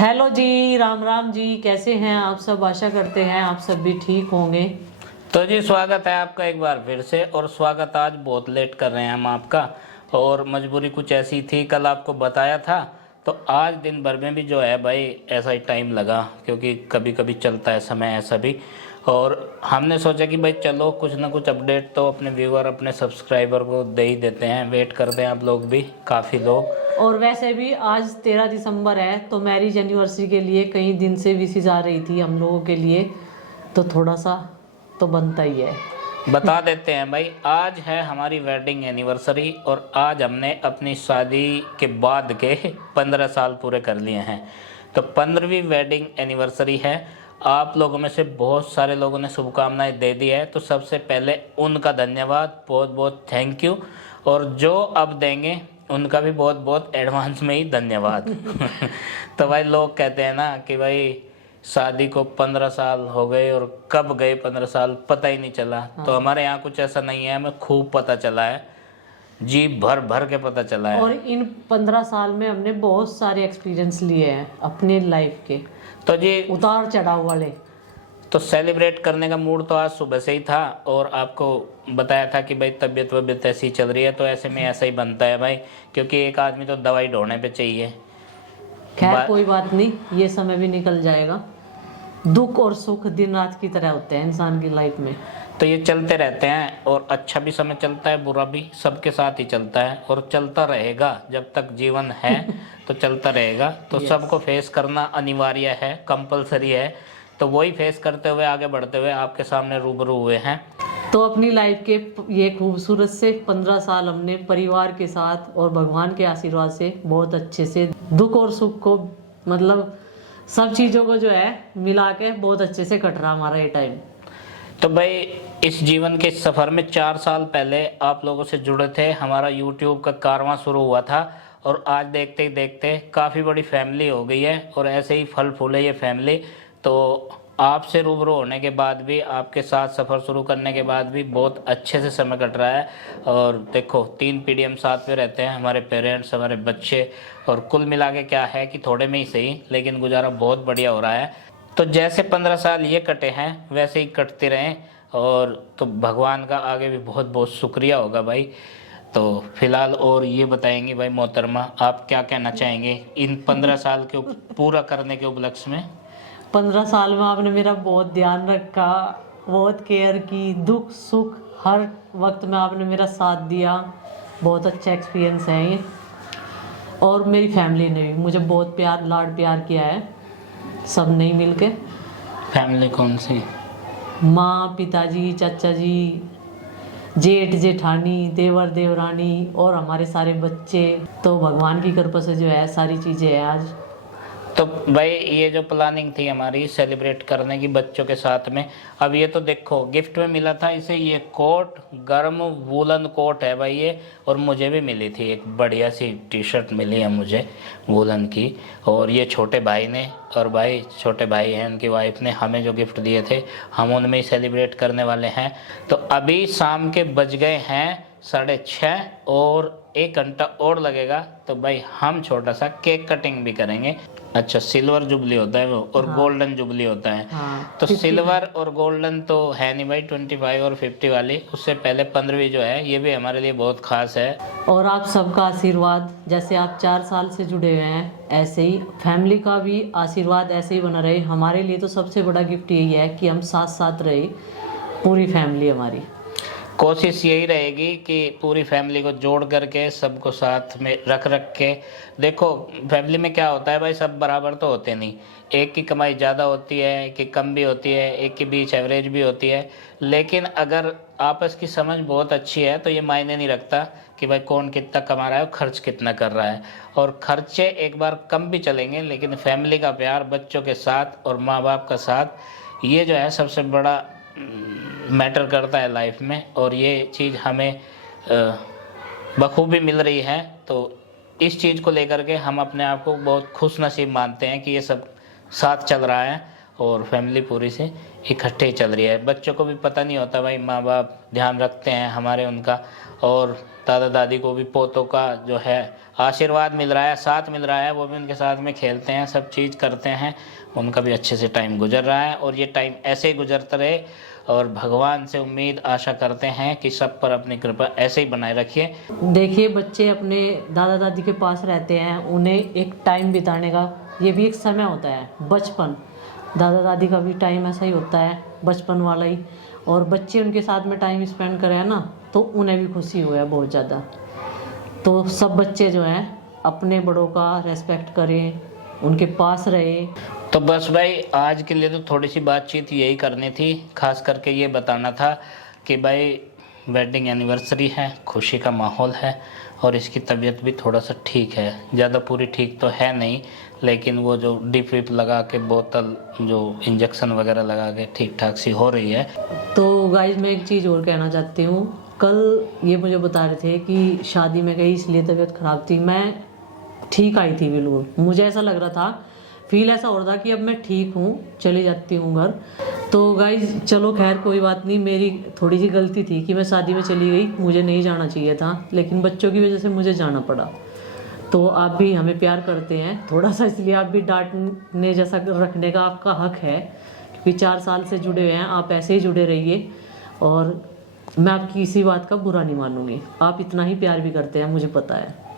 Hello जी, राम राम जी। कैसे हैं आप सब? आशा करते हैं आप सब भी ठीक होंगे। तो जी स्वागत है आपका एक बार फिर से। और स्वागत आज बहुत लेट कर रहे हैं हम आपका, और मजबूरी कुछ ऐसी थी, कल आपको बताया था। तो आज दिन भर में भी जो है भाई ऐसा ही टाइम लगा, क्योंकि कभी कभी चलता है समय ऐसा भी। और हमने सोचा कि भाई चलो कुछ ना कुछ अपडेट तो अपने व्यूअर अपने सब्सक्राइबर को दे ही देते हैं, वेट करते हैं आप लोग भी, काफ़ी लोग। और वैसे भी आज 13 दिसंबर है, तो मैरिज एनिवर्सरी के लिए कई दिन से विशेष आ रही थी हम लोगों के लिए, तो थोड़ा सा तो बनता ही है। बता देते हैं भाई, आज है हमारी वेडिंग एनिवर्सरी, और आज हमने अपनी शादी के बाद के 15 साल पूरे कर लिए हैं। तो 15वीं वेडिंग एनिवर्सरी है। आप लोगों में से बहुत सारे लोगों ने शुभकामनाएं दे दी है, तो सबसे पहले उनका धन्यवाद, बहुत बहुत थैंक यू। और जो अब देंगे उनका भी बहुत बहुत एडवांस में ही धन्यवाद। तो भाई लोग कहते हैं ना कि भाई शादी को 15 साल हो गए और कब गए 15 साल पता ही नहीं चला। तो हमारे यहाँ कुछ ऐसा नहीं है, हमें खूब पता चला है, जी भर भर के पता चला है। और इन 15 साल में हमने बहुत सारे एक्सपीरियंस लिए हैं अपने लाइफ के, तो जी उतार चढ़ाव वाले। तो सेलिब्रेट करने का मूड तो आज सुबह से ही था, और आपको बताया था कि भाई तबीयत वबीयत ऐसी चल रही है, तो ऐसे में ऐसा ही बनता है भाई, क्योंकि एक आदमी तो दवाई ढोने पे चाहिए। खैर कोई बात नहीं, ये समय भी निकल जाएगा। दुख और सुख दिन रात की तरह होते हैं इंसान की लाइफ में। तो ये चलते रहते हैं, और अच्छा भी समय चलता है, बुरा भी, सबके साथ ही चलता है और चलता रहेगा जब तक जीवन है। तो चलता रहेगा, तो सबको फेस करना अनिवार्य है, कंपलसरी है। तो वही फेस करते हुए आगे बढ़ते हुए आपके सामने रूबरू हुए हैं। तो अपनी लाइफ के ये खूबसूरत से 15 साल हमने परिवार के साथ और भगवान के आशीर्वाद से बहुत अच्छे से दुख और सुख को, मतलब सब चीज़ों को जो है मिला के बहुत अच्छे से कट रहा हमारा ये टाइम। तो भाई इस जीवन के सफ़र में 4 साल पहले आप लोगों से जुड़े थे, हमारा यूट्यूब का कारवां शुरू हुआ था, और आज देखते ही देखते काफ़ी बड़ी फैमिली हो गई है, और ऐसे ही फल फूले ये फैमिली। तो आपसे रूबरू होने के बाद भी, आपके साथ सफ़र शुरू करने के बाद भी बहुत अच्छे से समय कट रहा है। और देखो 3 पीढ़ी हम साथ में रहते हैं, हमारे पेरेंट्स, हमारे बच्चे, और कुल मिला के क्या है कि थोड़े में ही सही, लेकिन गुजारा बहुत बढ़िया हो रहा है। तो जैसे 15 साल ये कटे हैं वैसे ही कटते रहें, और तो भगवान का आगे भी बहुत बहुत शुक्रिया होगा भाई। तो फिलहाल और ये बताएंगे भाई मोहतरमा, आप क्या कहना चाहेंगे इन 15 साल के पूरा करने के उपलक्ष्य में? 15 साल में आपने मेरा बहुत ध्यान रखा, बहुत केयर की, दुख सुख हर वक्त में आपने मेरा साथ दिया। बहुत अच्छा एक्सपीरियंस है ये। और मेरी फैमिली ने भी मुझे बहुत प्यार लाड प्यार किया है, सब ने मिलके। फैमिली कौन सी? माँ, पिताजी, चाचा जी, जेठ जेठानी, देवर देवरानी और हमारे सारे बच्चे। तो भगवान की कृपा से जो है सारी चीज़ें हैं आज। तो भाई ये जो प्लानिंग थी हमारी सेलिब्रेट करने की बच्चों के साथ में, अब ये तो देखो गिफ्ट में मिला था इसे, ये कोट, गर्म वूलन कोट है भाई ये। और मुझे भी मिली थी एक बढ़िया सी टी शर्ट मिली है मुझे वूलन की। और ये छोटे भाई ने, और भाई छोटे भाई हैं उनकी वाइफ ने हमें जो गिफ्ट दिए थे, हम उनमें ही सेलिब्रेट करने वाले हैं। तो अभी शाम के बज गए हैं 6:30, और 1 घंटा और लगेगा, तो भाई हम छोटा सा केक कटिंग भी करेंगे। अच्छा, सिल्वर जुबली होता है वो, और गोल्डन जुबली होता है। तो सिल्वर और गोल्डन तो है नहीं भाई, 25 और 50 वाली, उससे पहले 15वीं जो है ये भी हमारे लिए बहुत खास है। और आप सबका आशीर्वाद, जैसे आप 4 साल से जुड़े हुए हैं, ऐसे ही फैमिली का भी आशीर्वाद ऐसे ही बना रहे। हमारे लिए तो सबसे बड़ा गिफ्ट यही है कि हम साथ साथ रहे, पूरी फैमिली हमारी। कोशिश यही रहेगी कि पूरी फैमिली को जोड़ करके सबको साथ में रख के, देखो फैमिली में क्या होता है भाई, सब बराबर तो होते नहीं, एक की कमाई ज़्यादा होती है, एक की कम भी होती है, एक के बीच एवरेज भी होती है। लेकिन अगर आपस की समझ बहुत अच्छी है तो ये मायने नहीं रखता कि भाई कौन कितना कमा रहा है और खर्च कितना कर रहा है। और खर्चे एक बार कम भी चलेंगे, लेकिन फैमिली का प्यार, बच्चों के साथ और माँ बाप का साथ, ये जो है सबसे बड़ा मैटर करता है लाइफ में। और ये चीज़ हमें बखूबी मिल रही है। तो इस चीज़ को लेकर के हम अपने आप को बहुत खुश नसीब मानते हैं कि ये सब साथ चल रहा है, और फैमिली पूरी से इकट्ठे ही चल रही है। बच्चों को भी पता नहीं होता भाई, माँ बाप ध्यान रखते हैं हमारे उनका, और दादा दादी को भी पोतों का जो है आशीर्वाद मिल रहा है, साथ मिल रहा है, वो भी उनके साथ में खेलते हैं, सब चीज़ करते हैं, उनका भी अच्छे से टाइम गुजर रहा है और ये टाइम ऐसे ही गुजरता रहे। और भगवान से उम्मीद आशा करते हैं कि सब पर अपनी कृपा ऐसे ही बनाए रखिए। देखिए, बच्चे अपने दादा दादी के पास रहते हैं, उन्हें एक टाइम बिताने का ये भी एक समय होता है, बचपन। दादा दादी का भी टाइम ऐसा ही होता है, बचपन वाला ही। और बच्चे उनके साथ में टाइम स्पेंड करें ना, तो उन्हें भी खुशी हुआ है बहुत ज़्यादा। तो सब बच्चे जो हैं अपने बड़ों का रेस्पेक्ट करें, उनके पास रहे। तो बस भाई आज के लिए तो थोड़ी सी बातचीत यही करनी थी, खास करके ये बताना था कि भाई वेडिंग एनिवर्सरी है, खुशी का माहौल है और इसकी तबीयत भी थोड़ा सा ठीक है, ज़्यादा पूरी ठीक तो है नहीं, लेकिन वो जो ड्रिप विप लगा के बोतल जो इंजेक्शन वगैरह लगा के ठीक ठाक सी हो रही है। तो गाइज मैं एक चीज़ और कहना चाहती हूँ, कल ये मुझे बता रहे थे कि शादी में गई इसलिए तबीयत ख़राब थी। मैं ठीक आई थी बिल्कुल, मुझे ऐसा लग रहा था, फील ऐसा हो रहा था कि अब मैं ठीक हूँ, चली जाती हूँ घर। तो गाइज चलो खैर कोई बात नहीं, मेरी थोड़ी सी गलती थी कि मैं शादी में चली गई, मुझे नहीं जाना चाहिए था, लेकिन बच्चों की वजह से मुझे जाना पड़ा। तो आप भी हमें प्यार करते हैं थोड़ा सा, इसलिए आप भी डांटने जैसा रखने का आपका हक है, क्योंकि 4 साल से जुड़े हुए हैं, आप ऐसे ही जुड़े रहिए और मैं आपकी किसी बात का बुरा नहीं मानूंगी। आप इतना ही प्यार भी करते हैं, मुझे पता है।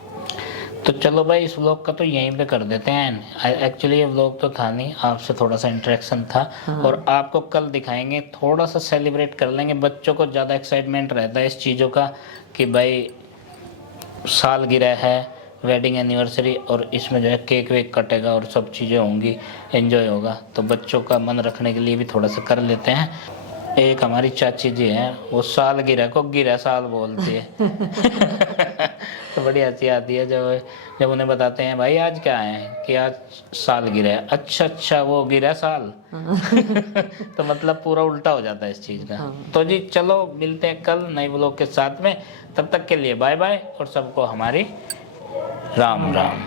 तो चलो भाई इस व्लॉग का तो यहीं पे कर देते हैं। एक्चुअली ये व्लॉग तो था नहीं, आपसे थोड़ा सा इंटरेक्शन था। और आपको कल दिखाएंगे, थोड़ा सा सेलिब्रेट कर लेंगे। बच्चों को ज़्यादा एक्साइटमेंट रहता है इस चीज़ों का कि भाई सालगिरह है, वेडिंग एनिवर्सरी, और इसमें जो है केक वेक कटेगा और सब चीज़ें होंगी, एंजॉय होगा। तो बच्चों का मन रखने के लिए भी थोड़ा सा कर लेते हैं। एक हमारी चाची जी हैं, वो सालगिरह को गिरह साल बोलती है। तो बड़ी हंसी आती है जब उन्हें बताते हैं भाई आज क्या है, कि आज सालगिरह। अच्छा अच्छा, वो गिरह साल। तो मतलब पूरा उल्टा हो जाता है इस चीज़ का। तो जी चलो मिलते हैं कल नए व्लॉग के साथ में, तब तक के लिए बाय बाय और सबको हमारी राम राम।